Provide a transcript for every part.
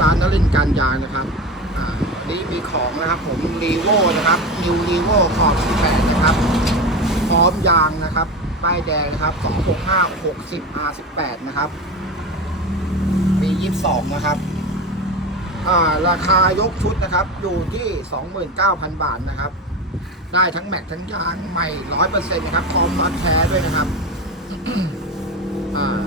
ร้านนรินการยางนะครับนี่มีของนะครับผมรีโวนะครับนิวรีโวขอบ18นะครับ พร้อมยางนะครับ ป้ายแดงนะครับ265 60 R18 นะครับปี22 นะครับราคายกชุดนะครับอยู่ที่ 29,000 บาทนะครับ ได้ทั้งแม็กทั้งยางใหม่ 100%นะครับพร้อมน็อตแท้ด้วยนะครับอ่า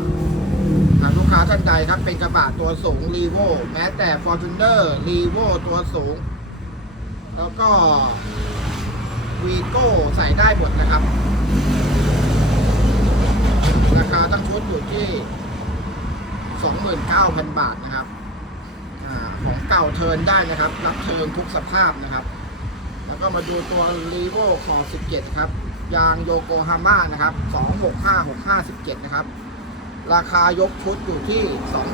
ค้าท่านใดครับ เป็นกระบะตัวสูงรีโวแม้แต่ f o r t u n e r รีโวตัวสูง แล้วก็วีโก้ใส่ได้หมดนะครับ ราคาทั้งชุดอยู่ที่ 29,000 บาทนะครับอของเก่าเทินได้นะครับ รับเทินทุกสภาพนะครับ แล้วก็มาดูตัว r e v o ขอ17 ครับ ยางโยโกฮาม่านะครับ 265 6517นะครับ ราคายกชุดอยู่ที่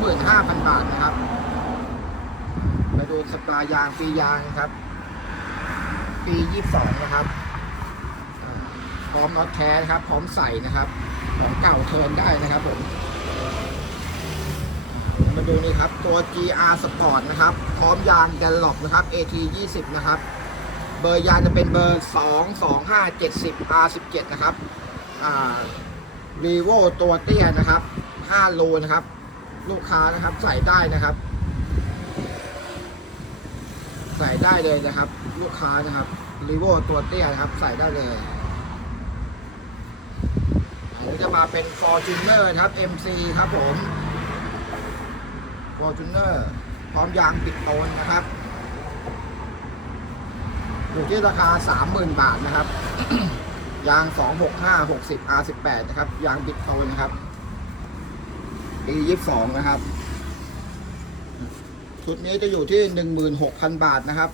25,000 บาทนะครับมาดูสปรายางปียางครับ ปี 22 นะครับ พร้อมน็อตแท้นะครับ พร้อมใส่นะครับ ของเก่าเทินได้นะครับผม มาดูนี่ครับ ตัว GR Sport นะครับ พร้อมยางแดนล็อกนะครับ AT 20 นะครับ เบอร์ยางจะเป็นเบอร์ 2 2 5 70 R 17 นะครับ อ่า รีโวตัวเตี้ยนะครับ5โลนะครับ ลูกค้านะครับใส่ได้นะครับ ใส่ได้เลยนะครับ ลูกค้านะครับรีโวตัวเตี้ยนะครับ ใส่ได้เลยอันนี้จะมาเป็น Fortuner นะครับ MC ครับผม Fortuner พร้อมยางปิดโตนนะครับอยู่ที่ราคา 30,000 บาทนะครับ ยาง 265 60 R18 นะครับ ยางบิดโตนนะครับปี22 นะครับ ชุดนี้จะอยู่ที่ 16,000 บาทนะครับ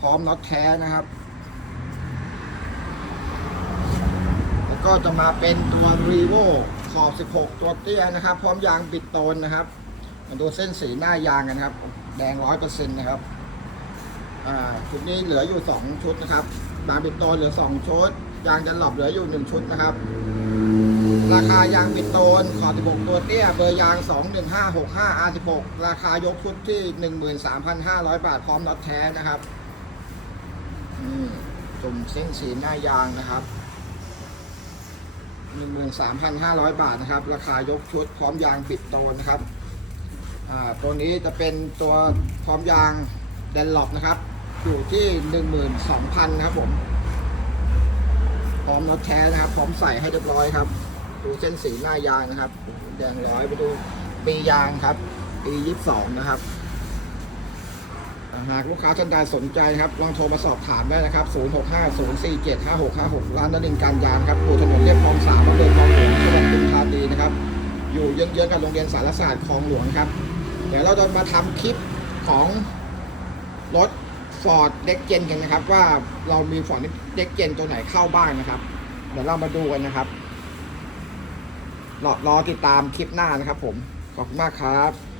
พร้อมน็อตแท้นะครับ แล้วก็จะมาเป็นตัว r e v o ขอบ 16 ตัวเตี้ยนะครับ พร้อมยางบิดโตนนะครับมาดูเส้นสีหน้ายางกันครับ แดง 100%นะครับชุดนี้เหลืออยู่ 2 ชุดนะครับยางบิดโตนเหลือ 2 ชุด ยางจะหลบเหลืออยู่1ชุดนะครับ ราคายางบิดโตนขอ16 ตัวเตี้ย เบอร์ยาง 21565 R16 ราคายกชุดที่ 13,500 บาทพร้อมน็อตแท้นะครับจุ่มเส้นสีหน้ายางนะครับ 13,500 บาทนะครับ ราคายกชุดพร้อมยางบิดโตนนะครับอ่าตัวนี้จะเป็นตัวพร้อมยางแดนล็อกนะครับ อยู่ที่ 12,000 นะครับผม พร้อมน็อตแท้นะครับ พร้อมใส่ให้เรียบร้อยครับ ดูเส้นสีหน้ายางนะครับ แดงร้อยไปดูปียางครับ ปียี่สิบสองนะครับ หากลูกค้าท่านใดสนใจครับ ลองโทรมาสอบถามได้นะครับ 0 6 5 0 4 7 5 6 5 6 ร้านนรินการยางครับอยู่ถนนเรียบคลองสามอำเภอคลองหลวงจังหวัดปทุมธานีนะครับ อยู่เยื้องๆกับโรงเรียนสารศาสตร์คลองหลวงครับ เดี๋ยวเราจะมาทำคลิปของรถ ฟอร์ดเด็กเจนกันนะครับ ว่าเรามีฟอร์ดเด็กเจนตัวไหนเข้าบ้างนะครับ เดี๋ยวเรามาดูกันนะครับรอรอติดตามคลิปหน้านะครับผม ขอบคุณมากครับ